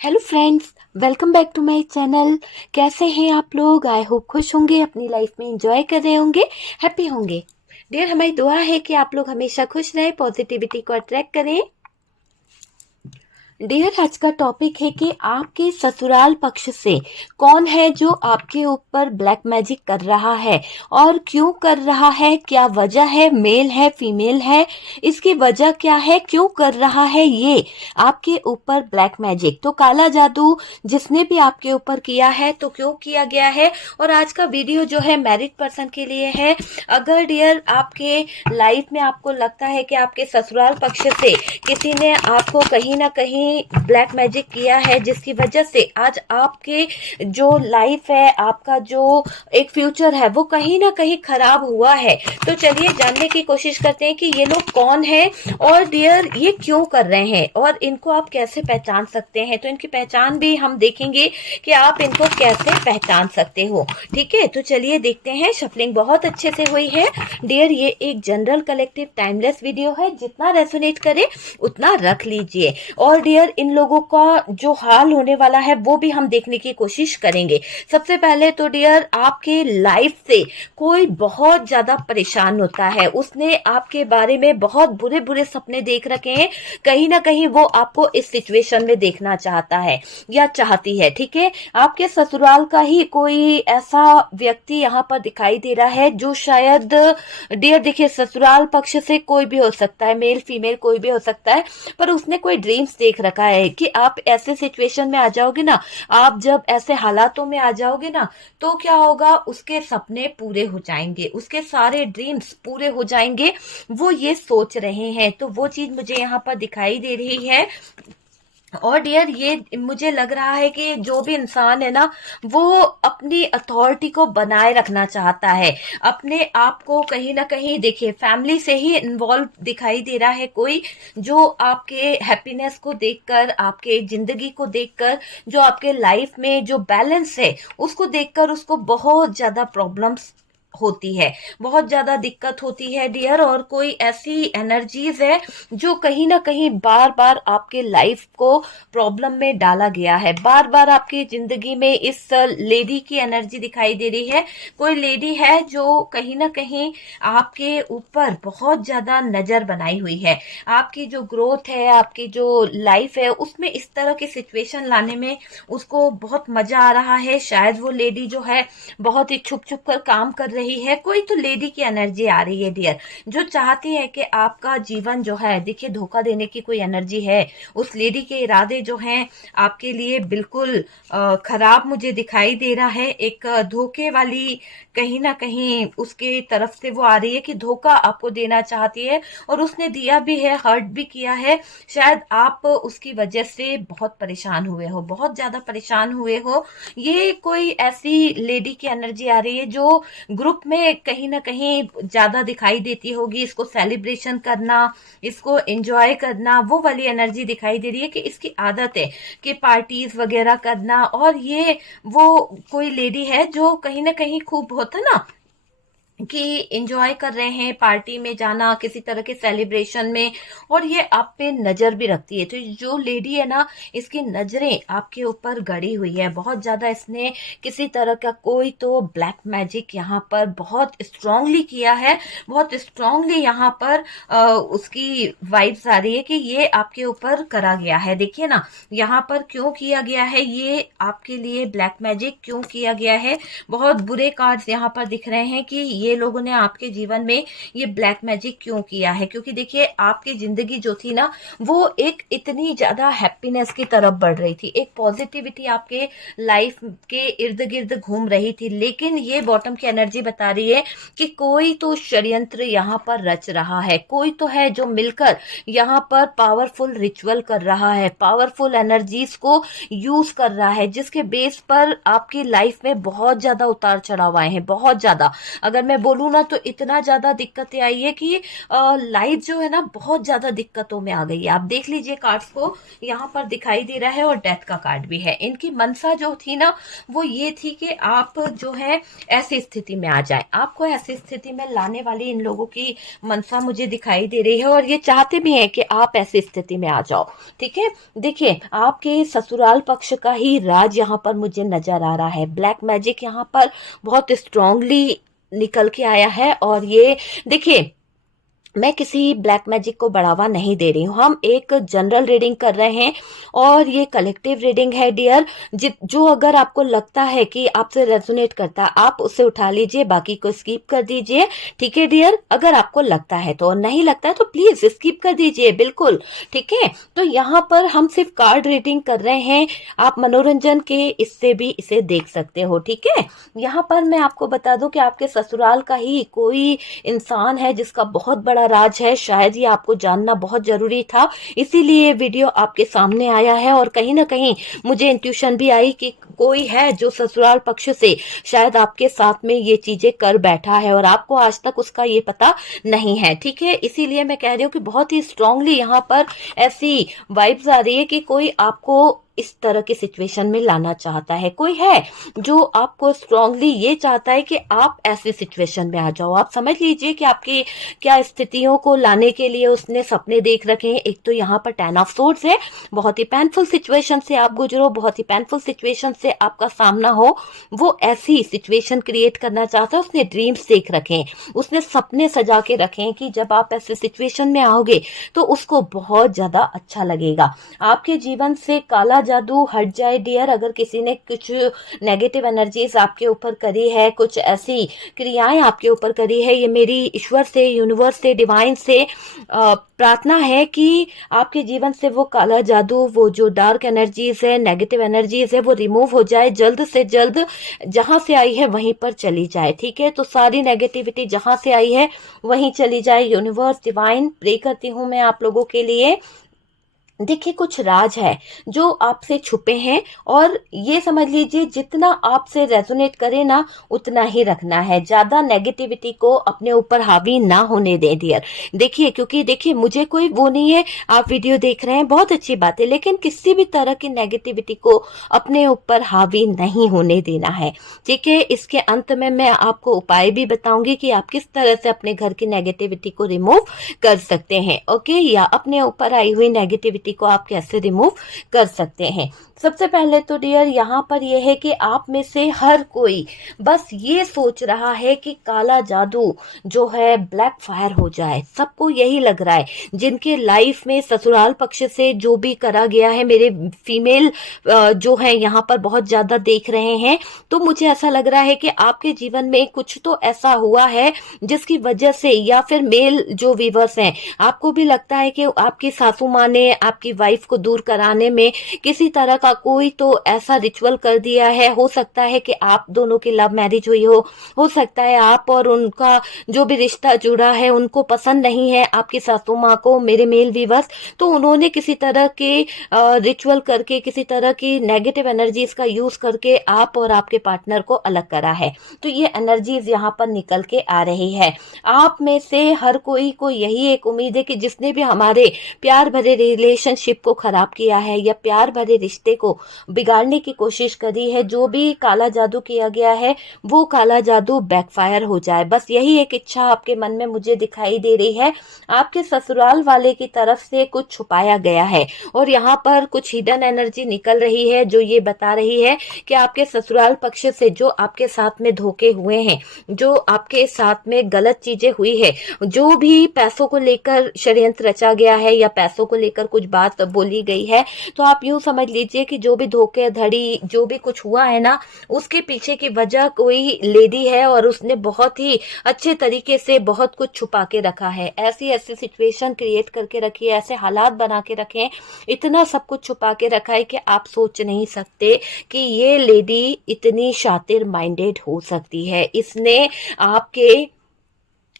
Hello friends, welcome back to my channel. कैसे हैं आप लोग? आई होप खुश होंगे, अपनी लाइफ में एंजॉय कर रहे होंगे, हैप्पी होंगे। डियर, हमारी दुआ है कि आप लोग हमेशा खुश रहें, पॉजिटिविटी को अट्रैक्ट करें। डियर, आज का टॉपिक है कि आपके ससुराल पक्ष से कौन है जो आपके ऊपर ब्लैक मैजिक कर रहा है और क्यों कर रहा है, क्या वजह है, मेल है फीमेल है, इसकी वजह क्या है, क्यों कर रहा है ये आपके ऊपर ब्लैक मैजिक। तो काला जादू जिसने भी आपके ऊपर किया है तो क्यों किया गया है। और आज का वीडियो जो है मैरिड पर्सन के लिए है। अगर डियर आपके लाइफ में आपको लगता है कि आपके ससुराल पक्ष से किसी ने आपको कहीं ना कहीं ब्लैक मैजिक किया है, जिसकी वजह से आज आपके जो लाइफ है, आपका जो एक फ्यूचर है, वो कहीं ना कहीं खराब हुआ है, तो चलिए जानने की कोशिश करते हैं कि ये लोग कौन है और डियर ये क्यों कर रहे हैं और इनको आप कैसे पहचान सकते हैं। तो इनकी पहचान भी हम देखेंगे कि आप इनको कैसे पहचान सकते हो। ठीक है, तो चलिए देखते हैं। शफलिंग बहुत अच्छे से हुई है डियर। ये एक जनरल कलेक्टिव टाइमलेस वीडियो है, जितना रेसोनेट करे उतना रख लीजिए। और डियर इन लोगों का जो हाल होने वाला है वो भी हम देखने की कोशिश करेंगे। सबसे पहले तो डियर आपके लाइफ से कोई बहुत ज्यादा परेशान होता है, उसने आपके बारे में बहुत बुरे बुरे सपने देख रखे हैं, कहीं ना कहीं वो आपको इस सिचुएशन में देखना चाहता है या चाहती है। ठीक है, आपके ससुराल का ही कोई ऐसा व्यक्ति यहाँ पर दिखाई दे रहा है जो शायद डियर देखिए ससुराल पक्ष से कोई भी हो सकता है, मेल फीमेल कोई भी हो सकता है, पर उसने कोई ड्रीम्स देख रखा है कि आप ऐसे सिचुएशन में आ जाओगे ना, आप जब ऐसे हालातों में आ जाओगे ना, तो क्या होगा, उसके सपने पूरे हो जाएंगे, उसके सारे ड्रीम्स पूरे हो जाएंगे, वो ये सोच रहे हैं। तो वो चीज मुझे यहाँ पर दिखाई दे रही है। और डियर ये मुझे लग रहा है कि जो भी इंसान है ना, वो अपनी अथॉरिटी को बनाए रखना चाहता है, अपने आप को कहीं ना कहीं देखिए फैमिली से ही इन्वॉल्व दिखाई दे रहा है कोई, जो आपके हैप्पीनेस को देखकर, आपके जिंदगी को देखकर, जो आपके लाइफ में जो बैलेंस है उसको देखकर उसको बहुत ज्यादा प्रॉब्लम्स होती है, बहुत ज्यादा दिक्कत होती है डियर। और कोई ऐसी एनर्जीज है जो कहीं ना कहीं बार बार आपके लाइफ को प्रॉब्लम में डाला गया है, बार बार आपकी जिंदगी में इस लेडी की एनर्जी दिखाई दे रही है। कोई लेडी है जो कहीं ना कहीं आपके ऊपर बहुत ज्यादा नजर बनाई हुई है, आपकी जो ग्रोथ है, आपकी जो लाइफ है, उसमें इस तरह की सिचुएशन लाने में उसको बहुत मजा आ रहा है। शायद वो लेडी जो है बहुत ही छुप छुप कर काम कर रही है। कोई तो लेडी की एनर्जी आ रही है डियर, जो चाहती है कि आपका जीवन जो है, देखिए धोखा देने की कोई एनर्जी है। उस लेडी के इरादे जो हैं आपके लिए बिल्कुल खराब मुझे दिखाई दे रहा है। एक धोखे वाली कहीं ना कहीं उसके तरफ से वो आ रही है कि धोखा आपको देना चाहती है, और उसने दिया भी है, हर्ट भी किया है। शायद आप उसकी वजह से बहुत परेशान हुए हो, बहुत ज्यादा परेशान हुए हो। ये कोई ऐसी लेडी की एनर्जी आ रही है जो ग्रुप में कहीं ना कहीं ज्यादा दिखाई देती होगी, इसको सेलिब्रेशन करना, इसको एंजॉय करना, वो वाली एनर्जी दिखाई दे रही है कि इसकी आदत है कि पार्टीज वगैरह करना। और ये वो कोई लेडी है जो कहीं ना कहीं खूब होता ना कि एंजॉय कर रहे हैं, पार्टी में जाना, किसी तरह के सेलिब्रेशन में, और ये आप पे नजर भी रखती है। तो जो लेडी है ना, इसकी नजरें आपके ऊपर गड़ी हुई है बहुत ज्यादा। इसने किसी तरह का कोई तो ब्लैक मैजिक यहाँ पर बहुत स्ट्रांगली किया है, बहुत स्ट्रांगली यहाँ पर उसकी वाइब्स आ रही है कि ये आपके ऊपर करा गया है। देखिए ना, यहाँ पर क्यों किया गया है, ये आपके लिए ब्लैक मैजिक क्यों किया गया है। बहुत बुरे कार्ड्स यहाँ पर दिख रहे हैं कि ये लोगों ने आपके जीवन में ये ब्लैक मैजिक क्यों किया है। क्योंकि देखिए आपकी जिंदगी जो थी ना, वो एक इतनी ज्यादा हैप्पीनेस की तरफ बढ़ रही थी, एक पॉजिटिविटी आपके लाइफ के इर्द गिर्द घूम रही थी। लेकिन ये बॉटम की एनर्जी बता रही है कि कोई तो षड्यंत्र यहाँ पर रच रहा है, कोई तो है जो मिलकर यहाँ पर पावरफुल रिचुअल कर रहा है, पावरफुल एनर्जीज को यूज कर रहा है, जिसके बेस पर आपकी लाइफ में बहुत ज्यादा उतार चढ़ाव आए हैं, बहुत ज्यादा। अगर मैं मैं बोलूँ ना तो इतना ज्यादा दिक्कतें आई है कि लाइफ जो है ना बहुत ज्यादा दिक्कतों में आ गई है। आप देख लीजिए कार्ड्स को, यहाँ पर दिखाई दे रहा है और डेथ का कार्ड भी है। इनकी मनसा जो थी ना वो ये थी कि आप जो है ऐसी स्थिति में आ जाए, आपको ऐसी स्थिति में लाने वाली इन लोगों की मनसा मुझे दिखाई दे रही है, और ये चाहते भी हैं कि आप ऐसी स्थिति में आ जाओ। ठीक है, देखिए आपके ससुराल पक्ष का ही राज यहाँ पर मुझे नजर आ रहा है। ब्लैक मैजिक यहाँ पर बहुत स्ट्रांगली निकल के आया है। और ये देखिए, मैं किसी ब्लैक मैजिक को बढ़ावा नहीं दे रही हूँ, हम एक जनरल रीडिंग कर रहे हैं और ये कलेक्टिव रीडिंग है डियर। जो अगर आपको लगता है कि आपसे रेजोनेट करता है आप उसे उठा लीजिए, बाकी को स्किप कर दीजिए। ठीक है डियर, अगर आपको लगता है तो, और नहीं लगता है तो प्लीज स्किप कर दीजिए, बिल्कुल ठीक है। तो यहाँ पर हम सिर्फ कार्ड रीडिंग कर रहे हैं, आप मनोरंजन के इससे भी इसे देख सकते हो। ठीक है, यहाँ पर मैं आपको बता दूं कि आपके ससुराल का ही कोई इंसान है जिसका बहुत बड़ा राज है, शायद ये आपको जानना बहुत जरूरी था, इसीलिए वीडियो आपके सामने आया है। और कहीं ना कहीं मुझे इंट्यूशन भी आई कि कोई है जो ससुराल पक्ष से शायद आपके साथ में ये चीजें कर बैठा है और आपको आज तक उसका ये पता नहीं है। ठीक है, इसीलिए मैं कह रही हूँ कि बहुत ही स्ट्रांगली यहाँ पर ऐसी वाइब्स आ रही है कि कोई आपको इस तरह की सिचुएशन में लाना चाहता है, कोई है जो आपको स्ट्रांगली ये चाहता है कि आप ऐसी सिचुएशन में आ जाओ। आप समझ लीजिए कि आपकी क्या स्थितियों को लाने के लिए उसने सपने देख रखे हैं। एक तो यहाँ पर 10 ऑफ सोर्ड्स है, बहुत ही पेनफुल सिचुएशन से आप गुजरो, बहुत ही पेनफुल सिचुएशन से आपका सामना हो, वो ऐसी सिचुएशन क्रिएट करना चाहता है। उसने ड्रीम्स देख रखे हैं, उसने सपने सजा के रखे हैं कि जब आप ऐसे सिचुएशन में आओगे तो उसको बहुत ज्यादा अच्छा लगेगा। आपके जीवन से काला जादू हट जाए डियर। अगर किसी ने कुछ नेगेटिव एनर्जीज आपके ऊपर करी है, कुछ ऐसी क्रियाएं आपके ऊपर करी है, ये मेरी ईश्वर से, यूनिवर्स से, डिवाइन से प्रार्थना है कि आपके जीवन से वो काला जादू, वो जो डार्क एनर्जीज है, नेगेटिव एनर्जीज है, वो रिमूव हो जाए जल्द से जल्द। जहां से आई है वहीं पर चली जाए। ठीक है, तो सारी नेगेटिविटी जहां से आई है वहीं चली जाए। यूनिवर्स, डिवाइन, प्रे करती हूं मैं आप लोगों के लिए। देखिए कुछ राज है जो आपसे छुपे हैं, और ये समझ लीजिए जितना आपसे रेजोनेट करे ना उतना ही रखना है, ज्यादा नेगेटिविटी को अपने ऊपर हावी ना होने दें डियर। देखिए, क्योंकि देखिए मुझे कोई वो नहीं है, आप वीडियो देख रहे हैं बहुत अच्छी बात है, लेकिन किसी भी तरह की नेगेटिविटी को अपने ऊपर हावी नहीं होने देना है। ठीक है, इसके अंत में मैं आपको उपाय भी बताऊंगी कि आप किस तरह से अपने घर की नेगेटिविटी को रिमूव कर सकते हैं। ओके, या अपने ऊपर आई हुई नेगेटिविटी को आप कैसे रिमूव कर सकते हैं। सबसे पहले तो डियर यहाँ पर यह है कि आप में से हर कोई बस ये सोच रहा है कि काला जादू जो है ब्लैक फायर हो जाए। सबको यही लग रहा है, जिनके लाइफ में ससुराल पक्ष से जो भी करा गया है, मेरे फीमेल जो है यहाँ पर बहुत ज्यादा देख रहे हैं, तो मुझे ऐसा लग रहा है कि आपके जीवन में कुछ तो ऐसा हुआ है जिसकी वजह से, या फिर मेल जो व्यूअर्स हैं आपको भी लगता है कि आपकी सासू माँ ने आपकी वाइफ को दूर कराने में किसी तरह का कोई तो ऐसा रिचुअल कर दिया है। हो सकता है कि आप दोनों की लव मैरिज हुई हो सकता है आप और उनका जो भी रिश्ता जुड़ा है उनको पसंद नहीं है आपकी सासू माँ को, मेरे मेल व्यूअर्स, तो उन्होंने किसी तरह के रिचुअल करके, किसी तरह की नेगेटिव एनर्जीज का यूज करके आप और आपके पार्टनर को अलग करा है। तो ये एनर्जीज यहाँ पर निकल के आ रही है। आप में से हर कोई को यही एक उम्मीद है कि जिसने भी हमारे प्यार भरे रिलेशनशिप को खराब किया है या प्यार भरे रिश्ते को बिगाड़ने की कोशिश करी है, जो भी काला जादू किया गया है वो काला जादू बैकफायर हो जाए। बस यही एक इच्छा आपके मन में मुझे दिखाई दे रही है। आपके ससुराल वाले की तरफ से कुछ छुपाया गया है और यहाँ पर कुछ हिडन एनर्जी निकल रही है जो ये बता रही है कि आपके ससुराल पक्ष से जो आपके साथ में धोखे हुए हैं, जो आपके साथ में गलत चीजें हुई है, जो भी पैसों को लेकर षड्यंत्र रचा गया है या पैसों को लेकर कुछ बात बोली गई है, तो आप यूं समझ लीजिए कि जो भी धोखेधड़ी, जो भी कुछ हुआ है ना, उसके पीछे की वजह कोई लेडी है और उसने बहुत ही अच्छे तरीके से बहुत कुछ छुपा के रखा है। ऐसी ऐसी सिचुएशन क्रिएट करके रखी है, ऐसे हालात बना के रखे हैं, इतना सब कुछ छुपा के रखा है कि आप सोच नहीं सकते कि ये लेडी इतनी शातिर माइंडेड हो सकती है। इसने आपके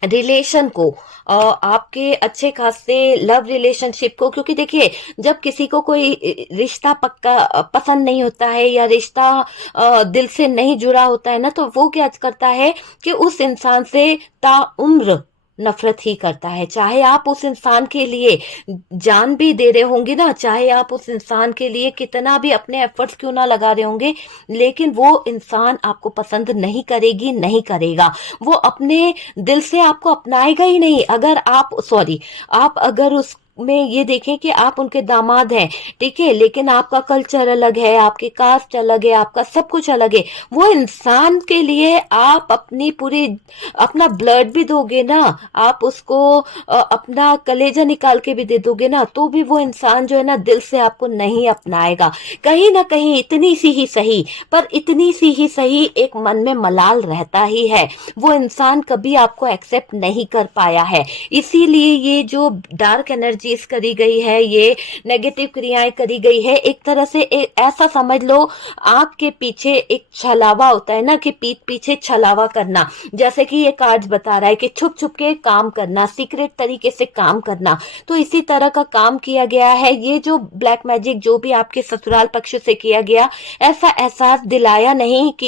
रिलेशन को, आपके अच्छे खासे लव रिलेशनशिप को, क्योंकि देखिए जब किसी को कोई रिश्ता पक्का पसंद नहीं होता है या रिश्ता दिल से नहीं जुड़ा होता है ना, तो वो क्या करता है कि उस इंसान से ताउम्र नफरत ही करता है। चाहे आप उस इंसान के लिए जान भी दे रहे होंगे ना, चाहे आप उस इंसान के लिए कितना भी अपने एफर्ट्स क्यों ना लगा रहे होंगे, लेकिन वो इंसान आपको पसंद नहीं करेगी, नहीं करेगा। वो अपने दिल से आपको अपनाएगा ही नहीं। अगर आप सॉरी आप अगर उस में ये देखें कि आप उनके दामाद हैं, ठीक है, लेकिन आपका कल्चर अलग है, आपकी कास्ट अलग है, आपका सब कुछ अलग है, वो इंसान के लिए आप अपनी पूरी अपना ब्लड भी दोगे ना, आप उसको अपना कलेजा निकाल के भी दे दोगे ना, तो भी वो इंसान जो है ना दिल से आपको नहीं अपनाएगा। कहीं ना कहीं इतनी सी ही सही, पर इतनी सी ही सही एक मन में मलाल रहता ही है। वो इंसान कभी आपको एक्सेप्ट नहीं कर पाया है। इसीलिए ये जो डार्क एनर्जीज करी गई है, ये नेगेटिव क्रियाएं करी गई है, एक तरह से ऐसा समझ लो आंख के पीछे एक छलावा होता है ना, कि पीठ पीछे छलावा करना। जैसे कि ये कार्ड्स बता रहा है कि छुप छुप के काम करना, सीक्रेट तरीके से काम करना, तो इसी तरह का काम किया गया है। ये जो ब्लैक मैजिक जो भी आपके ससुराल पक्ष से किया गया, ऐसा एहसास दिलाया नहीं कि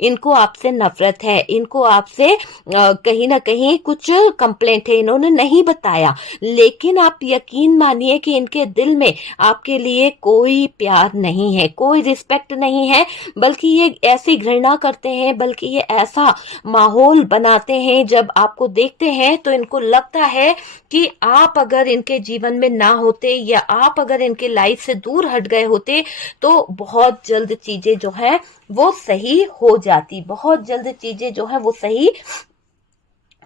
इनको आपसे नफरत है, इनको आपसे कहीं ना कहीं कुछ कंप्लेंट है, इन्होंने नहीं बताया। लेकिन आप यकीन मानिए कि इनके दिल में आपके लिए कोई प्यार नहीं है, कोई रिस्पेक्ट नहीं है, बल्कि ये ऐसी घृणा करते हैं, बल्कि ये ऐसा माहौल बनाते हैं, जब आपको देखते हैं तो इनको लगता है कि आप अगर इनके जीवन में ना होते या आप अगर इनके लाइफ से दूर हट गए होते, तो बहुत जल्द चीजें जो है वो सही हो जाती, बहुत जल्द चीजें जो है वो सही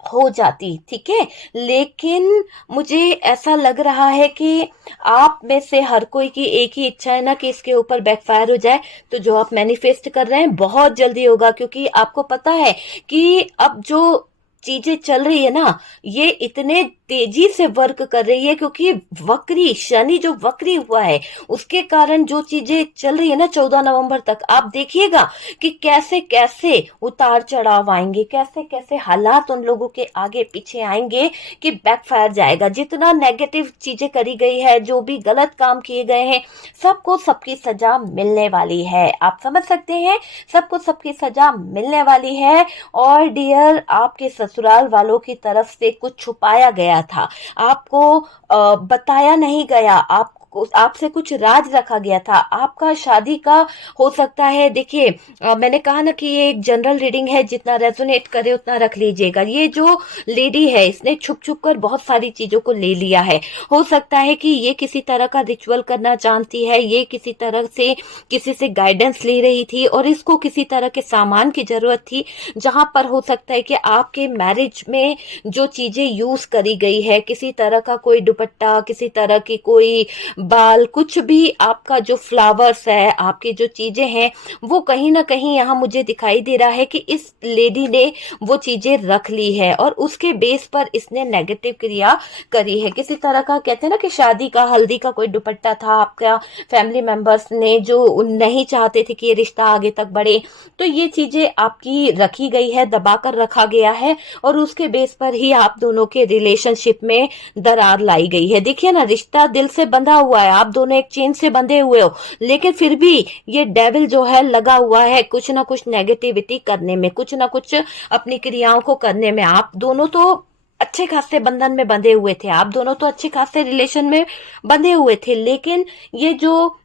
हो जाती, ठीक है। लेकिन मुझे ऐसा लग रहा है कि आप में से हर कोई की एक ही इच्छा है ना, कि इसके ऊपर बैकफायर हो जाए। तो जो आप मैनिफेस्ट कर रहे हैं बहुत जल्दी होगा, क्योंकि आपको पता है कि अब जो चीजें चल रही है ना, ये इतने तेजी से वर्क कर रही है, क्योंकि वक्री शनि जो वक्री हुआ है उसके कारण जो चीजें चल रही है ना 14 नवंबर तक, आप देखिएगा कि कैसे कैसे उतार चढ़ाव आएंगे, कैसे कैसे हालात उन लोगों के आगे पीछे आएंगे कि बैकफायर जाएगा। जितना नेगेटिव चीजें करी गई है, जो भी गलत काम किए गए हैं, सबको सबकी सजा मिलने वाली है। आप समझ सकते हैं, सबको सबकी सजा मिलने वाली है। और डियर, आपके ससुराल वालों की तरफ से कुछ छुपाया गया था, आपको बताया नहीं गया, आपसे कुछ राज रखा गया था। आपका शादी का हो सकता है, देखिए मैंने कहा ना कि ये एक जनरल रीडिंग है, जितना रेजोनेट करे उतना रख लीजिएगा। ये जो लेडी है इसने छुप छुप कर बहुत सारी चीजों को ले लिया है। हो सकता है कि ये किसी तरह का रिचुअल करना जानती है, ये किसी तरह से किसी से गाइडेंस ले रही थी, और इसको किसी तरह के सामान की जरूरत थी, जहां पर हो सकता है कि आपके मैरिज में जो चीजें यूज करी गई है, किसी तरह का कोई दुपट्टा, किसी तरह की कोई बाल, कुछ भी आपका जो फ्लावर्स है, आपकी जो चीजें हैं, वो कहीं ना कहीं यहाँ मुझे दिखाई दे रहा है कि इस लेडी ने वो चीजें रख ली है, और उसके बेस पर इसने नेगेटिव क्रिया करी है। किसी तरह का कहते हैं ना कि शादी का हल्दी का कोई दुपट्टा था, आपका फैमिली मेंबर्स ने जो नहीं चाहते थे कि ये रिश्ता आगे तक बढ़े, तो ये चीजें आपकी रखी गई है, दबा कर रखा गया है, और उसके बेस पर ही आप दोनों के रिलेशनशिप में दरार लाई गई है। देखिए ना, रिश्ता दिल से बंधा हुआ है, आप दोनों एक चेन से बंधे हुए हो, लेकिन फिर भी ये डेविल जो है लगा हुआ है कुछ ना कुछ नेगेटिविटी करने में, कुछ ना कुछ अपनी क्रियाओं को करने में। आप दोनों तो अच्छे खासे बंधन में बंधे हुए थे, आप दोनों तो अच्छे खासे रिलेशन में बंधे हुए थे, लेकिन ये जो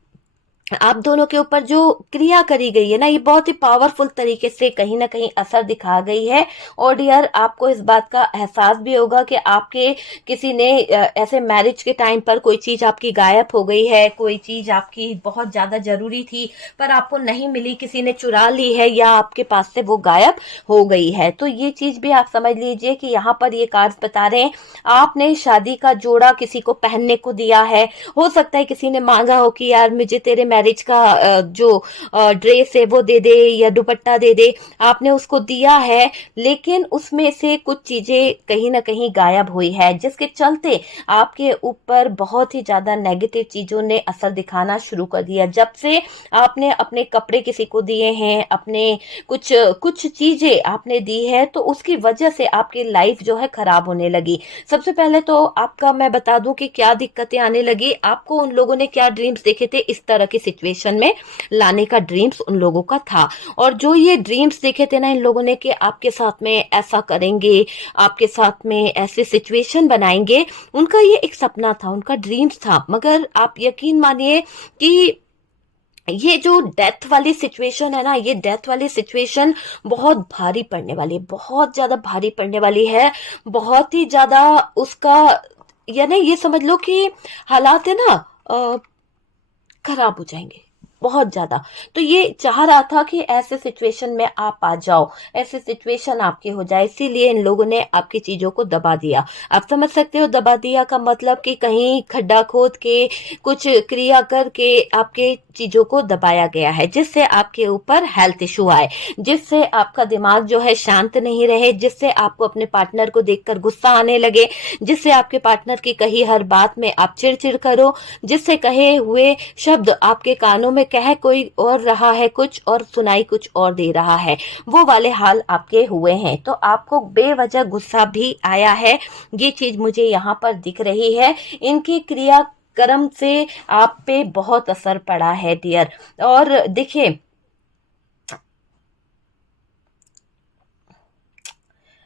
आप दोनों के ऊपर जो क्रिया करी गई है ना, ये बहुत ही पावरफुल तरीके से कहीं ना कहीं असर दिखा गई है। और डियर, आपको इस बात का एहसास भी होगा कि आपके किसी ने ऐसे मैरिज के टाइम पर कोई चीज आपकी गायब हो गई है, कोई चीज आपकी बहुत ज्यादा जरूरी थी पर आपको नहीं मिली, किसी ने चुरा ली है या आपके पास से वो गायब हो गई है। तो ये चीज भी आप समझ लीजिए कि यहाँ पर ये कार्ड बता रहे हैं, आपने शादी का जोड़ा किसी को पहनने को दिया है। हो सकता है किसी ने मांगा हो कि यार मुझे तेरे मैरिज का जो ड्रेस है वो दे दे या दुपट्टा दे दे, आपने उसको दिया है, लेकिन उसमें से कुछ चीजें कहीं ना कहीं गायब हुई है, जिसके चलते आपके ऊपर बहुत ही ज्यादा नेगेटिव चीजों ने असर दिखाना शुरू कर दिया। जब से आपने अपने कपड़े किसी को दिए हैं, अपने कुछ कुछ चीजें आपने दी है, तो उसकी वजह से आपकी लाइफ जो है खराब होने लगी। सबसे पहले तो आपका मैं बता दूं कि क्या दिक्कतें आने लगी। आपको उन लोगों ने क्या ड्रीम्स देखे थे, इस तरह की सिचुएशन में लाने का ड्रीम्स उन लोगों का था। और जो ये ड्रीम्स देखे थे ना इन लोगों ने कि आपके साथ में ऐसा करेंगे, आपके साथ में ऐसे सिचुएशन बनाएंगे, उनका ये एक सपना था, उनका ड्रीम्स था। मगर आप यकीन मानिए कि ये जो डेथ वाली सिचुएशन है ना, ये डेथ वाली सिचुएशन बहुत भारी पड़ने वाली है, बहुत ज्यादा भारी पड़ने वाली है, बहुत ही ज्यादा उसका, यानी ये समझ लो कि हालात है ना खराब हो जाएंगे बहुत ज्यादा। तो ये चाह रहा था कि ऐसे सिचुएशन में आप आ जाओ, ऐसे सिचुएशन आपके हो जाए, इसीलिए इन लोगों ने आपकी चीजों को दबा दिया। आप समझ सकते हो दबा दिया का मतलब कि कहीं खड्डा खोद के कुछ क्रिया करके आपके चीजों को दबाया गया है, जिससे आपके ऊपर हेल्थ इशू आए, जिससे आपका दिमाग जो है शांत नहीं रहे, जिससे आपको अपने पार्टनर को देखकर गुस्सा आने लगे, जिससे आपके पार्टनर की कही हर बात में आप चिड़चिड़ करो, जिससे कहे हुए शब्द आपके कानों में कह कोई और रहा है कुछ और सुनाई कुछ और दे रहा है, वो वाले हाल आपके हुए हैं। तो आपको बेवजह गुस्सा भी आया है, ये चीज मुझे यहाँ पर दिख रही है। इनकी क्रिया कर्म से आप पे बहुत असर पड़ा है डियर। और देखिए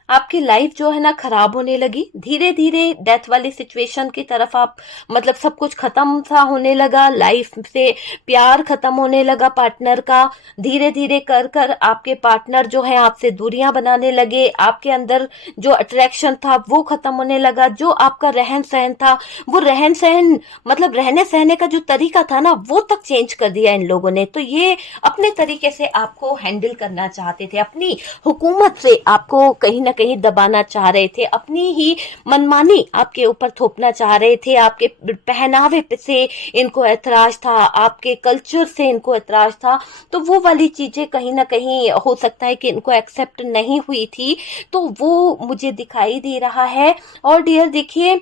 आपकी लाइफ जो है ना खराब होने लगी, धीरे धीरे डेथ वाली सिचुएशन की तरफ आप, मतलब सब कुछ खत्म सा होने लगा, लाइफ से प्यार खत्म होने लगा पार्टनर का। धीरे धीरे कर कर आपके पार्टनर जो है आपसे दूरियां बनाने लगे, आपके अंदर जो अट्रैक्शन था वो खत्म होने लगा, जो आपका रहन सहन था, वो रहन सहन मतलब रहने सहने का जो तरीका था ना वो तक चेंज कर दिया इन लोगों ने। तो ये अपने तरीके से आपको हैंडल करना चाहते थे, अपनी हुकूमत से आपको कहीं ना कहीं दबाना चाह रहे थे, अपनी ही मनमानी आपके ऊपर थोपना चाह रहे थे। आपके पहनावे से इनको ऐतराज था, आपके कल्चर से इनको ऐतराज था, तो वो वाली चीजें कहीं ना कहीं हो सकता है कि इनको एक्सेप्ट नहीं हुई थी, तो वो मुझे दिखाई दे रहा है। और डियर देखिए,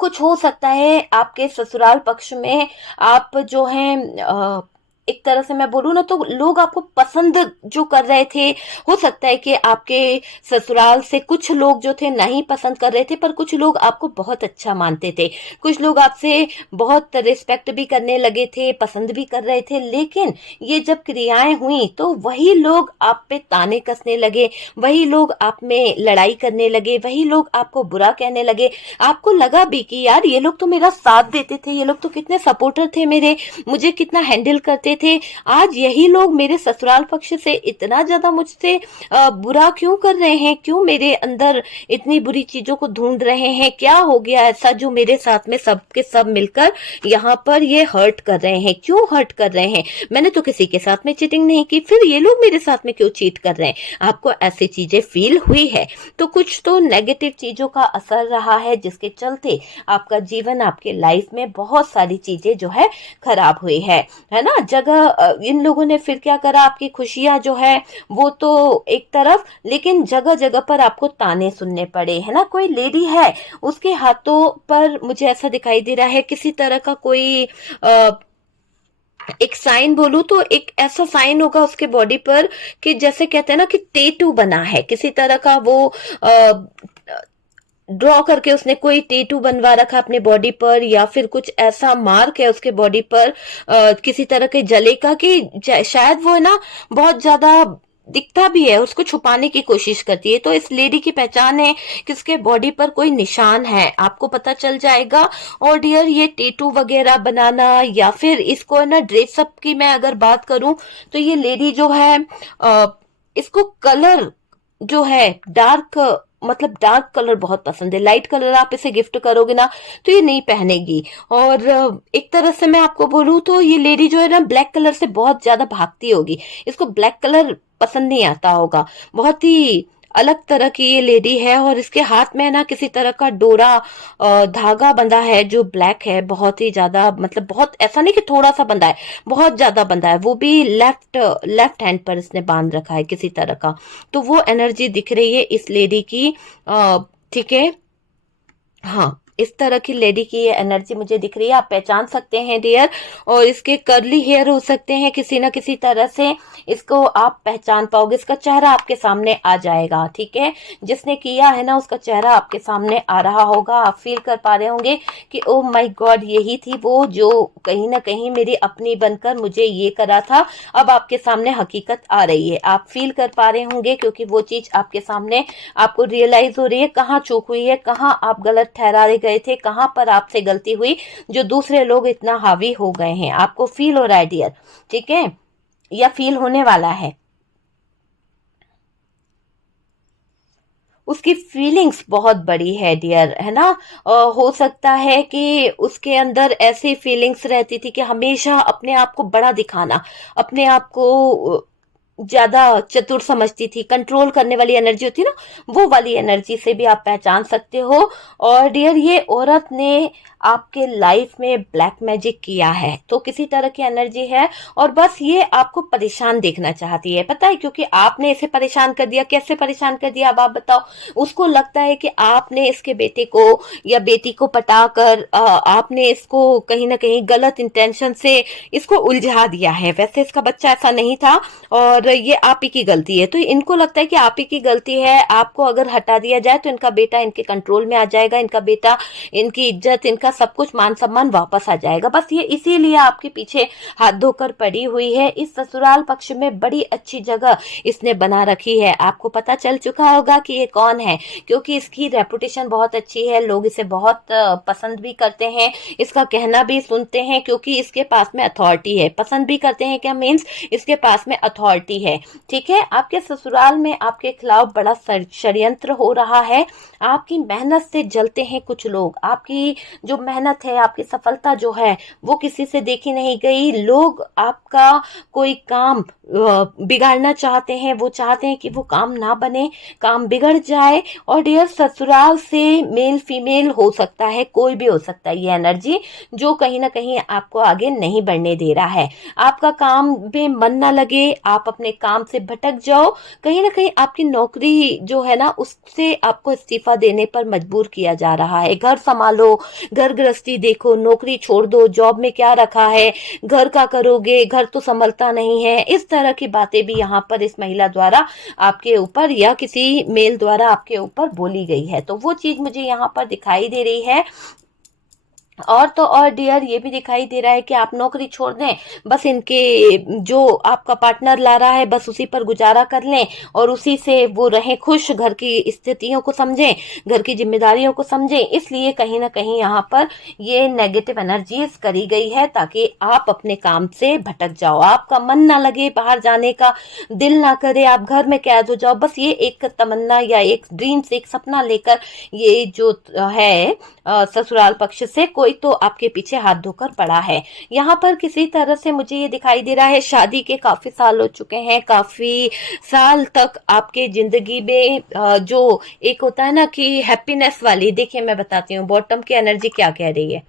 कुछ हो सकता है आपके ससुराल पक्ष में आप जो हैं एक तरह से मैं बोलूँ ना तो लोग आपको पसंद जो कर रहे थे, हो सकता है कि आपके ससुराल से कुछ लोग जो थे नहीं पसंद कर रहे थे, पर कुछ लोग आपको बहुत अच्छा मानते थे, कुछ लोग आपसे बहुत रिस्पेक्ट भी करने लगे थे, पसंद भी कर रहे थे। लेकिन ये जब क्रियाएं हुई तो वही लोग आप पे ताने कसने लगे, वही लोग आप में लड़ाई करने लगे, वही लोग आपको बुरा कहने लगे। आपको लगा भी कि यार ये लोग तो मेरा साथ देते थे, ये लोग तो कितने सपोर्टर थे मेरे, मुझे कितना हैंडल करते थे, आज यही लोग मेरे ससुराल पक्ष से इतना ज्यादा मुझसे बुरा क्यों कर रहे हैं, क्यों मेरे अंदर इतनी बुरी चीजों को ढूंढ रहे हैं, क्या हो गया ऐसा जो मेरे साथ में सब के सब मिलकर यहाँ पर ये हर्ट कर रहे हैं, क्यों हर्ट कर रहे हैं, मैंने तो किसी के साथ में चीटिंग नहीं की, फिर ये लोग मेरे साथ में क्यों चीट कर रहे हैं। आपको ऐसी चीजें फील हुई है तो कुछ तो नेगेटिव चीजों का असर रहा है, जिसके चलते आपका जीवन, आपके लाइफ में बहुत सारी चीजें जो है खराब हुई है ना। जगह इन लोगों ने फिर क्या करा, आपकी खुशियां जो है वो तो एक तरफ, लेकिन जगह जगह पर आपको ताने सुनने पड़े, है ना। कोई लेडी है उसके हाथों पर मुझे ऐसा दिखाई दे रहा है किसी तरह का कोई एक साइन बोलूं तो एक ऐसा साइन होगा उसके बॉडी पर कि जैसे कहते हैं ना कि टेटू बना है किसी तरह का, वो ड्रॉ करके उसने कोई टेटू बनवा रखा अपने बॉडी पर, या फिर कुछ ऐसा मार्क है उसके बॉडी पर किसी तरह के जले का कि शायद वो है ना बहुत ज्यादा दिखता भी है, उसको छुपाने की कोशिश करती है। तो इस लेडी की पहचान है कि उसके बॉडी पर कोई निशान है, आपको पता चल जाएगा। और डियर ये टेटू वगैरह बनाना या फिर इसको है ना ड्रेसअप की मैं अगर बात करूं तो ये लेडी जो है इसको कलर जो है डार्क, मतलब डार्क कलर बहुत पसंद है। लाइट कलर आप इसे गिफ्ट करोगे ना तो ये नहीं पहनेगी। और एक तरह से मैं आपको बोलूं तो ये लेडी जो है ना ब्लैक कलर से बहुत ज्यादा भागती होगी, इसको ब्लैक कलर पसंद नहीं आता होगा, बहुत ही अलग तरह की ये लेडी है और इसके हाथ में ना किसी तरह का डोरा धागा बंधा है जो ब्लैक है, बहुत ही ज्यादा, मतलब बहुत ऐसा नहीं कि थोड़ा सा बंधा है, बहुत ज्यादा बंधा है, वो भी लेफ्ट लेफ्ट हैंड पर इसने बांध रखा है किसी तरह का। तो वो एनर्जी दिख रही है इस लेडी की। ठीक है, हाँ, इस तरह की लेडी की ये एनर्जी मुझे दिख रही है, आप पहचान सकते हैं डियर। और इसके कर्ली हेयर हो सकते हैं, किसी ना किसी तरह से इसको आप पहचान पाओगे, इसका चेहरा आपके सामने आ जाएगा। ठीक है, जिसने किया है ना उसका चेहरा आपके सामने आ रहा होगा, आप फील कर पा रहे होंगे कि ओ माय गॉड, यही थी वो जो कहीं ना कहीं मेरी अपनी बनकर मुझे ये करा था, अब आपके सामने हकीकत आ रही है। आप फील कर पा रहे होंगे क्योंकि वो चीज आपके सामने आपको रियलाइज हो रही है, कहाँ चूक हुई है, कहाँ आप गलत ठहराए गए थे, कहां पर आपसे गलती हुई जो दूसरे लोग इतना हावी हो गए हैं। आपको फील हो रहा है डियर, ठीक है, या फील होने वाला है। उसकी फीलिंग्स बहुत बड़ी है डियर, है ना। हो सकता है कि उसके अंदर ऐसी फीलिंग्स रहती थी कि हमेशा अपने आप को बड़ा दिखाना, अपने आप को ज्यादा चतुर समझती थी, कंट्रोल करने वाली एनर्जी होती है ना, वो वाली एनर्जी से भी आप पहचान सकते हो। और डियर, ये औरत ने आपके लाइफ में ब्लैक मैजिक किया है, तो किसी तरह की एनर्जी है और बस ये आपको परेशान देखना चाहती है, पता है, क्योंकि आपने इसे परेशान कर दिया। कैसे परेशान कर दिया अब आप बताओ। उसको लगता है कि आपने इसके बेटे को या बेटी को पटाकर आपने इसको कहीं ना कहीं गलत इंटेंशन से इसको उलझा दिया है। वैसे इसका बच्चा ऐसा नहीं था और ये आप ही की गलती है, तो इनको लगता है कि आप ही की गलती है, आपको अगर हटा दिया जाए तो इनका बेटा इनके कंट्रोल में आ जाएगा, इनका बेटा, इनकी इज्जत, इनका सब कुछ, मान सम्मान वापस आ जाएगा। बस ये इसीलिए आपके पीछे हाथ धोकर पड़ी हुई है। इस ससुराल पक्ष में बड़ी अच्छी जगह इसने बना रखी है। आपको पता चल चुका होगा कि ये कौन है, क्योंकि इसकी रेपुटेशन बहुत अच्छी है, लोग इसे बहुत पसंद भी करते हैं, इसका कहना भी सुनते हैं, क्योंकि इसके पास में अथॉरिटी है। पसंद भी करते हैं क्या, मीन्स इसके पास में अथॉरिटी है। ठीक है, आपके ससुराल में आपके खिलाफ बड़ा षड्यंत्र हो रहा है। आपकी मेहनत से जलते हैं कुछ लोग, आपकी जो मेहनत है, आपकी सफलता जो है वो किसी से देखी नहीं गई। लोग आपका कोई काम बिगाड़ना चाहते हैं, वो चाहते हैं कि वो काम ना बने, काम बिगड़ जाए। और डियर, ससुराल से मेल फीमेल हो सकता है, कोई भी हो सकता है, ये एनर्जी जो कहीं ना कहीं आपको आगे नहीं बढ़ने दे रहा है। आपका काम में मन ना लगे, आप अपने काम से भटक जाओ, कहीं ना कहीं आपकी नौकरी जो है ना उससे आपको इस्तीफा देने पर मजबूर किया जा रहा है। घर संभालो, घर गृहस्थी देखो, नौकरी छोड़ दो, जॉब में क्या रखा है, घर का करोगे, घर तो संभलता नहीं है, इस तरह की बातें भी यहाँ पर इस महिला द्वारा आपके ऊपर या किसी मेल द्वारा आपके ऊपर बोली गई है। तो वो चीज मुझे यहाँ पर दिखाई दे रही है। और तो और डियर, ये भी दिखाई दे रहा है कि आप नौकरी छोड़ दें, बस इनके जो आपका पार्टनर ला रहा है बस उसी पर गुजारा कर लें और उसी से वो रहें खुश, घर की स्थितियों को समझें, घर की जिम्मेदारियों को समझें। इसलिए कहीं ना कहीं यहाँ पर ये नेगेटिव एनर्जीज करी गई है ताकि आप अपने काम से भटक जाओ, आपका मन ना लगे, बाहर जाने का दिल ना करे, आप घर में कैद हो जाओ। बस ये एक तमन्ना या एक ड्रीम से, एक सपना लेकर ये जो है ससुराल पक्ष से कोई तो आपके पीछे हाथ धोकर पड़ा है। यहाँ पर किसी तरह से मुझे ये दिखाई दे रहा है, शादी के काफी साल हो चुके हैं, काफी साल तक आपके जिंदगी में जो एक होता है ना कि हैप्पीनेस वाली, देखिए मैं बताती हूँ बॉटम की एनर्जी क्या कह रही है।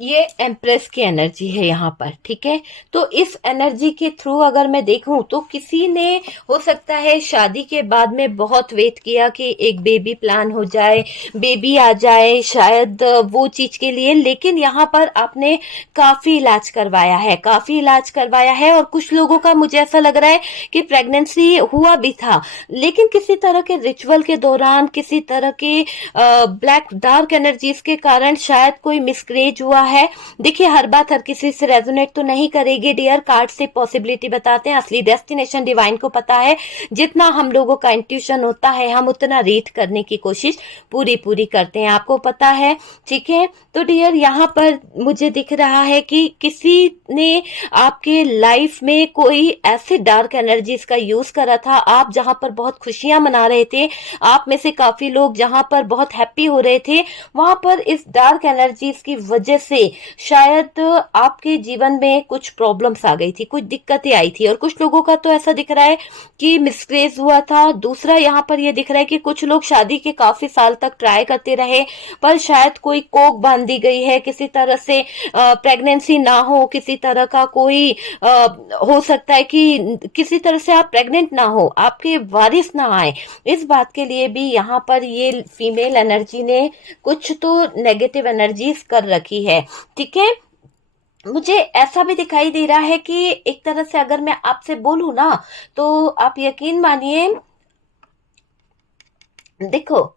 ये एम्प्रेस की एनर्जी है यहाँ पर, ठीक है। तो इस एनर्जी के थ्रू अगर मैं देखूं तो किसी ने हो सकता है शादी के बाद में बहुत वेट किया कि एक बेबी प्लान हो जाए, बेबी आ जाए, शायद वो चीज के लिए, लेकिन यहाँ पर आपने काफी इलाज करवाया है, काफी इलाज करवाया है। और कुछ लोगों का मुझे ऐसा लग रहा है कि प्रेगनेंसी हुआ भी था, लेकिन किसी तरह के रिचुअल के दौरान, किसी तरह के ब्लैक डार्क एनर्जीज के कारण शायद कोई मिसकरेज हुआ है। देखिए, हर बात हर किसी से रेजोनेट तो नहीं करेगी डियर, कार्ड से पॉसिबिलिटी बताते हैं, असली डेस्टिनेशन डिवाइन को पता है। जितना हम लोगों का इंट्यूशन होता है हम उतना रीड करने की कोशिश पूरी करते हैं, आपको पता है, ठीक है। तो डियर, यहाँ पर मुझे दिख रहा है कि किसी ने आपके लाइफ में कोई ऐसे डार्क एनर्जीज का यूज करा था। आप जहां पर बहुत खुशियां मना रहे थे, आप में से काफी लोग जहां पर बहुत हैप्पी हो रहे थे, वहां पर इस डार्क एनर्जीज की वजह से से शायद आपके जीवन में कुछ प्रॉब्लम्स आ गई थी, कुछ दिक्कतें आई थी, और कुछ लोगों का तो ऐसा दिख रहा है कि मिसकैरेज हुआ था। दूसरा यहाँ पर ये दिख रहा है कि कुछ लोग शादी के काफी साल तक ट्राई करते रहे, पर शायद कोई कोक बांध दी गई है, किसी तरह से प्रेगनेंसी ना हो, किसी तरह का कोई हो सकता है कि किसी तरह से आप प्रेग्नेंट ना हो, आपके वारिस ना आए। इस बात के लिए भी यहाँ पर ये फीमेल एनर्जी ने कुछ तो नेगेटिव एनर्जीज कर रखी है। ठीक है, मुझे ऐसा भी दिखाई दे रहा है कि एक तरह से अगर मैं आपसे बोलूं ना, तो आप यकीन मानिए, देखो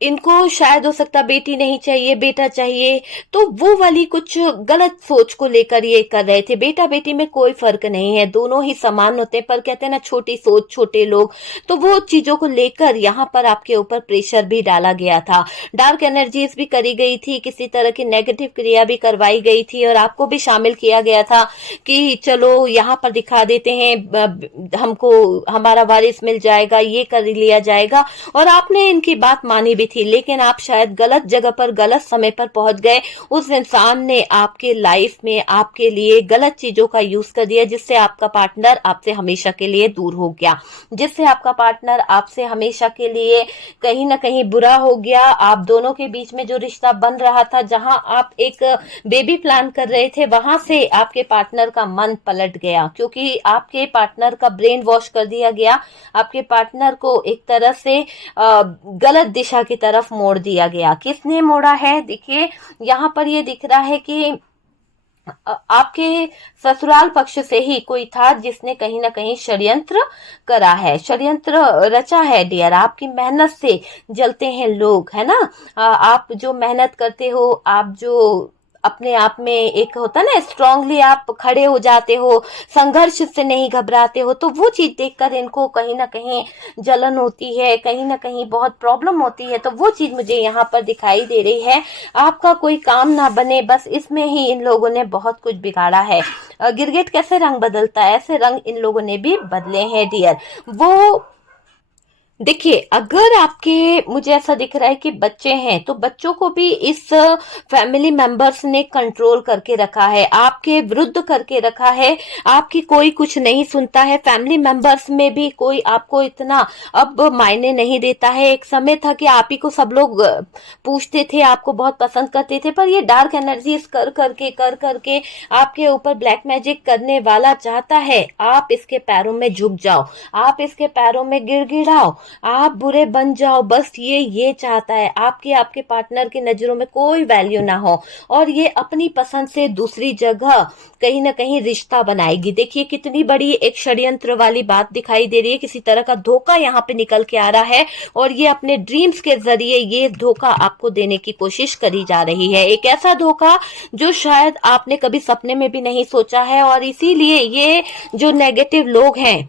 इनको शायद हो सकता बेटी नहीं चाहिए, बेटा चाहिए, तो वो वाली कुछ गलत सोच को लेकर ये कर रहे थे। बेटा बेटी में कोई फर्क नहीं है, दोनों ही समान होते हैं, पर कहते हैं ना छोटी सोच छोटे लोग, तो वो चीजों को लेकर यहाँ पर आपके ऊपर प्रेशर भी डाला गया था, डार्क एनर्जीज भी करी गई थी, किसी तरह की नेगेटिव क्रिया भी करवाई गई थी, और आपको भी शामिल किया गया था कि चलो यहाँ पर दिखा देते हैं, हमको हमारा वारिस मिल जाएगा, ये कर लिया जाएगा, और आपने इनकी बात मानी भी थी। लेकिन आप शायद गलत जगह पर गलत समय पर पहुंच गए। उस इंसान ने आपके लाइफ में आपके लिए गलत चीजों का यूज कर दिया, जिससे आपका पार्टनर आपसे हमेशा के लिए दूर हो गया, जिससे आपका पार्टनर आपसे हमेशा के लिए कहीं ना कहीं बुरा हो गया। आप दोनों के बीच में जो रिश्ता बन रहा था, जहां आप एक बेबी प्लान कर रहे थे, वहां से आपके पार्टनर का मन पलट गया, क्योंकि आपके पार्टनर का ब्रेन वॉश कर दिया गया। आपके पार्टनर को एक तरह से गलत दिशा की तरफ मोड़ दिया गया। किसने मोड़ा है? देखिए यहाँ पर ये दिख रहा है कि आपके ससुराल पक्ष से ही कोई था जिसने कहीं ना कहीं षड्यंत्र करा है, षड्यंत्र रचा है डियर। आपकी मेहनत से जलते हैं लोग, है ना। आप जो मेहनत करते हो, आप जो अपने आप में एक होता ना स्ट्रांगली आप खड़े हो जाते हो, संघर्ष से नहीं घबराते हो, तो वो चीज देखकर इनको कहीं ना कहीं जलन होती है, कहीं ना कहीं बहुत प्रॉब्लम होती है। तो वो चीज मुझे यहाँ पर दिखाई दे रही है। आपका कोई काम ना बने, बस इसमें ही इन लोगों ने बहुत कुछ बिगाड़ा है। गिरगिट कैसे रंग बदलता है, ऐसे रंग इन लोगों ने भी बदले हैं डियर। वो देखिए, अगर आपके, मुझे ऐसा दिख रहा है कि बच्चे हैं, तो बच्चों को भी इस फैमिली मेंबर्स ने कंट्रोल करके रखा है, आपके विरुद्ध करके रखा है। आपकी कोई कुछ नहीं सुनता है, फैमिली मेंबर्स में भी कोई आपको इतना अब मायने नहीं देता है। एक समय था कि आप ही को सब लोग पूछते थे, आपको बहुत पसंद करते थे, पर ये डार्क एनर्जीज कर करके आपके ऊपर ब्लैक मैजिक करने वाला चाहता है आप इसके पैरों में झुक जाओ, आप इसके पैरों में गिड़गिड़ाओ, आप बुरे बन जाओ। बस ये चाहता है आपके पार्टनर की नजरों में कोई वैल्यू ना हो, और ये अपनी पसंद से दूसरी जगह कहीं ना कहीं रिश्ता बनाएगी। देखिए कितनी बड़ी एक षड्यंत्र वाली बात दिखाई दे रही है, किसी तरह का धोखा यहाँ पे निकल के आ रहा है, और ये अपने ड्रीम्स के जरिए ये धोखा आपको देने की कोशिश करी जा रही है। एक ऐसा धोखा जो शायद आपने कभी सपने में भी नहीं सोचा है, और इसीलिए ये जो नेगेटिव लोग हैं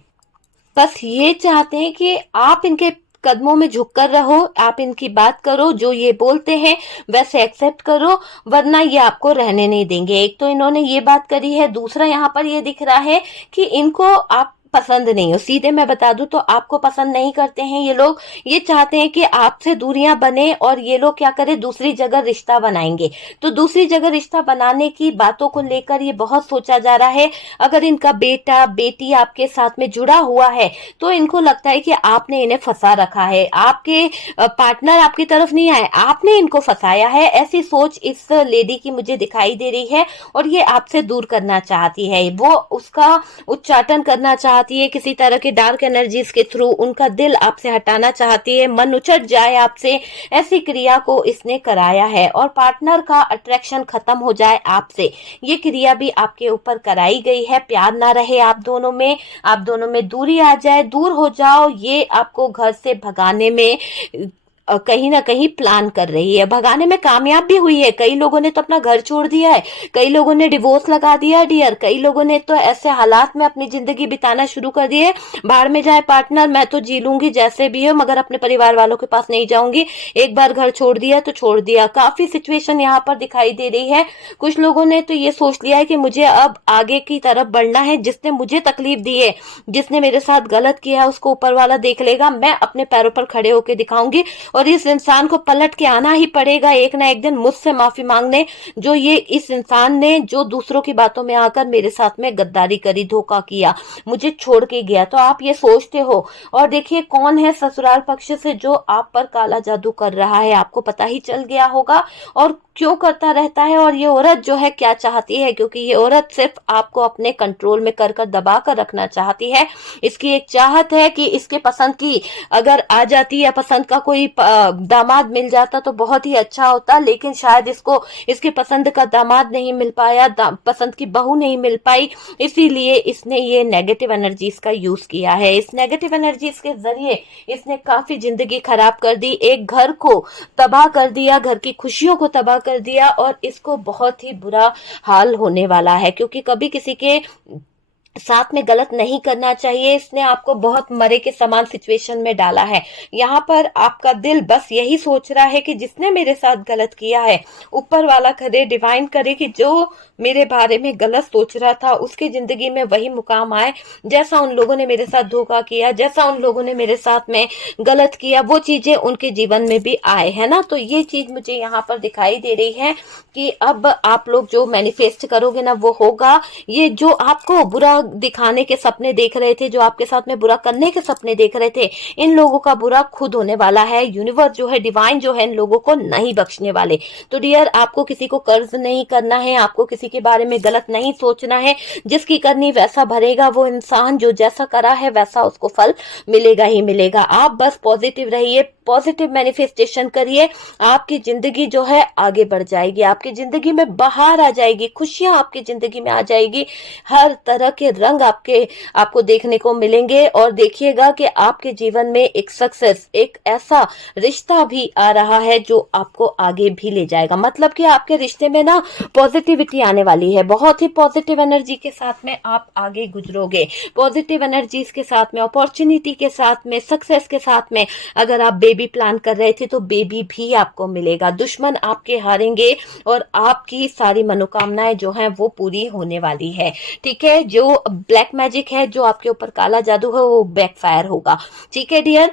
बस ये चाहते हैं कि आप इनके कदमों में झुककर रहो, आप इनकी बात करो, जो ये बोलते हैं वैसे एक्सेप्ट करो, वरना ये आपको रहने नहीं देंगे। एक तो इन्होंने ये बात करी है, दूसरा यहाँ पर ये दिख रहा है कि इनको आप पसंद नहीं हो। सीधे मैं बता दूं तो आपको पसंद नहीं करते हैं ये लोग। ये चाहते हैं कि आपसे दूरियां बने, और ये लोग क्या करें, दूसरी जगह रिश्ता बनाएंगे। तो दूसरी जगह रिश्ता बनाने की बातों को लेकर ये बहुत सोचा जा रहा है। अगर इनका बेटा बेटी आपके साथ में जुड़ा हुआ है, तो इनको लगता है कि आपने इन्हें फंसा रखा है, आपके पार्टनर आपकी तरफ नहीं आए, आपने इनको फंसाया है। ऐसी सोच इस लेडी की मुझे दिखाई दे रही है, और ये आपसे दूर करना चाहती है, वो उसका उच्चाटन करना चाहती है किसी तरह के डार्क एनर्जीज के थ्रू, उनका दिल आपसे हटाना चाहती है, मन उचट जाए आपसे, ऐसी क्रिया को इसने कराया है। और पार्टनर का अट्रैक्शन खत्म हो जाए आपसे, ये क्रिया भी आपके ऊपर कराई गई है। प्यार ना रहे आप दोनों में दूरी आ जाए, दूर हो जाओ, ये आपको घर से भगाने में कहीं ना कहीं प्लान कर रही है। भगाने में कामयाब भी हुई है। कई लोगों ने तो अपना घर छोड़ दिया है, कई लोगों ने डिवोर्स लगा दिया डियर, कई लोगों ने तो ऐसे हालात में अपनी जिंदगी बिताना शुरू कर दिए, बाहर में जाए पार्टनर, मैं तो जी लूंगी जैसे भी हो, मगर अपने परिवार वालों के पास नहीं जाऊंगी। एक बार घर छोड़ दिया तो छोड़ दिया। काफी सिचुएशन यहाँ पर दिखाई दे रही है। कुछ लोगों ने तो ये सोच लिया है कि मुझे अब आगे की तरफ बढ़ना है, जिसने मुझे तकलीफ दी है, जिसने मेरे साथ गलत किया है, उसको ऊपर वाला देख लेगा, मैं अपने पैरों पर खड़े होकर दिखाऊंगी और इस इंसान को पलट के आना ही पड़ेगा एक ना एक दिन मुझसे माफी मांगने, जो ये इस इंसान ने जो दूसरों की बातों में आकर मेरे साथ में गद्दारी करी, धोखा किया, मुझे छोड़ के गया। तो आप ये सोचते हो। और देखिए कौन है ससुराल पक्ष से जो आप पर काला जादू कर रहा है, आपको पता ही चल गया होगा और क्यों करता रहता है। और ये औरत जो है क्या चाहती है, क्योंकि ये औरत सिर्फ आपको अपने कंट्रोल में कर दबा कर रखना चाहती है। इसकी एक चाहत है कि इसके पसंद की अगर आ जाती या पसंद का कोई दामाद मिल जाता तो बहुत ही अच्छा होता, लेकिन शायद इसको इसके पसंद का दामाद नहीं मिल पाया, पसंद की बहू नहीं मिल पाई, इसीलिए इसने ये नेगेटिव एनर्जीज का यूज किया है। इस नेगेटिव एनर्जीज के जरिए इसने काफी जिंदगी खराब कर दी, एक घर को तबाह कर दिया, घर की खुशियों को तबाह कर दिया, और इसको बहुत ही बुरा हाल होने वाला है, क्योंकि कभी किसी के साथ में गलत नहीं करना चाहिए। इसने आपको बहुत मरे के समान सिचुएशन में डाला है। यहाँ पर आपका दिल बस यही सोच रहा है कि जिसने मेरे साथ गलत किया है, ऊपर वाला करे, डिवाइन करे कि जो मेरे बारे में गलत सोच रहा था उसके जिंदगी में वही मुकाम आए, जैसा उन लोगों ने मेरे साथ धोखा किया, जैसा उन लोगों ने मेरे साथ में गलत किया, वो चीजें उनके जीवन में भी आए, है ना। तो ये चीज मुझे यहाँ पर दिखाई दे रही है कि अब आप लोग जो मैनिफेस्ट करोगे ना वो होगा। ये जो आपको बुरा दिखाने के सपने देख रहे थे, जो आपके साथ में बुरा करने के सपने देख रहे थे, इन लोगों का बुरा खुद होने वाला है। यूनिवर्स जो है, डिवाइन जो है, इन लोगों को नहीं बख्शने वाले। तो डियर, आपको किसी को कर्ज नहीं करना है, आपको किसी के बारे में गलत नहीं सोचना है। जिसकी करनी वैसा भरेगा, वो इंसान जो जैसा करा है वैसा उसको फल मिलेगा ही मिलेगा। आप बस पॉजिटिव रहिए, पॉजिटिव मैनिफेस्टेशन करिए, आपकी जिंदगी जो है आगे बढ़ जाएगी, आपकी जिंदगी में बाहर आ जाएगी, खुशियां आपकी जिंदगी में आ जाएगी, हर तरह के रंग आपको देखने को मिलेंगे। और देखिएगा कि आपके जीवन में एक सक्सेस, एक ऐसा रिश्ता भी आ रहा है जो आपको आगे भी ले जाएगा। मतलब कि आपके रिश्ते में ना पॉजिटिविटी आने वाली है, बहुत ही पॉजिटिव एनर्जी के साथ में आप आगे गुजरोगे, पॉजिटिव एनर्जीज के साथ में, अपॉर्चुनिटी के साथ में, सक्सेस के साथ में। अगर आप बेबी प्लान कर रहे थे तो बेबी भी आपको मिलेगा, दुश्मन आपके हारेंगे और आपकी सारी मनोकामनाएं जो हैं वो पूरी होने वाली है। ठीक है, जो ब्लैक मैजिक है, जो आपके ऊपर काला जादू है, वो बैकफायर होगा। ठीक है डियर,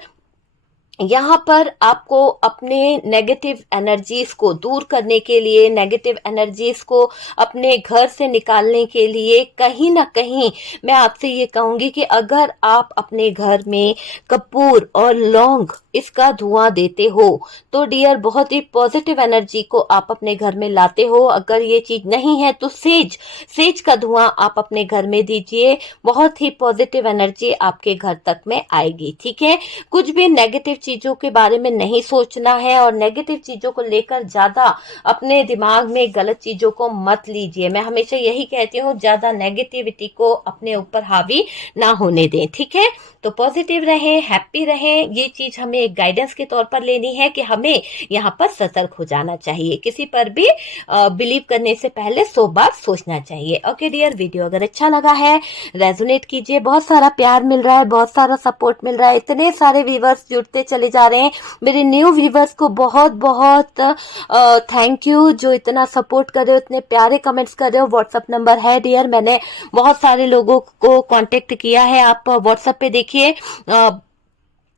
यहाँ पर आपको अपने नेगेटिव एनर्जीज को दूर करने के लिए, नेगेटिव एनर्जीज को अपने घर से निकालने के लिए कहीं ना कहीं मैं आपसे ये कहूंगी कि अगर आप अपने घर में कपूर और लौंग इसका धुआं देते हो तो डियर बहुत ही पॉजिटिव एनर्जी को आप अपने घर में लाते हो। अगर ये चीज नहीं है तो सेज का धुआं आप अपने घर में दीजिए, बहुत ही पॉजिटिव एनर्जी आपके घर तक में आएगी। ठीक है, कुछ भी नेगेटिव चीजों के बारे में नहीं सोचना है और नेगेटिव चीजों को लेकर ज्यादा अपने दिमाग में गलत चीजों को मत लीजिए। मैं हमेशा यही कहती हूँ, ज्यादा नेगेटिविटी को अपने ऊपर हावी ना होने दें। ठीक है, तो पॉजिटिव रहें, हैप्पी रहें। ये चीज हमें एक गाइडेंस के तौर पर लेनी है कि हमें यहाँ पर सतर्क हो जाना चाहिए, किसी पर भी बिलीव करने से पहले 100 बार सोचना चाहिए। ओके डियर, वीडियो अगर अच्छा लगा है रेजोनेट कीजिए, बहुत सारा प्यार मिल रहा है, बहुत सारा सपोर्ट मिल रहा है, इतने सारे व्यूवर्स जुड़ते चले जा रहे हैं। मेरे न्यू व्यूवर्स को बहुत बहुत थैंक यू, जो इतना सपोर्ट कर रहे हो, इतने प्यारे कमेंट्स कर रहे हो। व्हाट्सएप नंबर है डियर, मैंने बहुत सारे लोगों को कांटेक्ट किया है, आप व्हाट्सएप पे देखिए।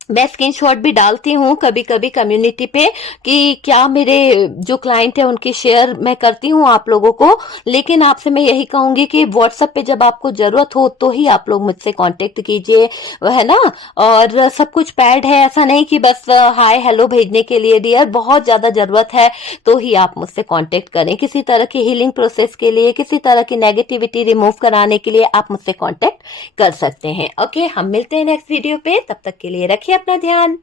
मैं स्क्रीनशॉट भी डालती हूँ कभी कभी कम्युनिटी पे कि क्या मेरे जो क्लाइंट है उनकी शेयर मैं करती हूँ आप लोगों को। लेकिन आपसे मैं यही कहूंगी कि व्हाट्सएप पे जब आपको जरूरत हो तो ही आप लोग मुझसे कांटेक्ट कीजिए, है ना। और सब कुछ पैड है, ऐसा नहीं कि बस हाय हेलो भेजने के लिए डियर, बहुत ज्यादा जरूरत है तो ही आप मुझसे कांटेक्ट करें। किसी तरह की हीलिंग प्रोसेस के लिए, किसी तरह की नेगेटिविटी रिमूव कराने के लिए आप मुझसे कांटेक्ट कर सकते हैं। ओके, हम मिलते हैं नेक्स्ट वीडियो पे, तब तक के लिए रखिए अपना ध्यान।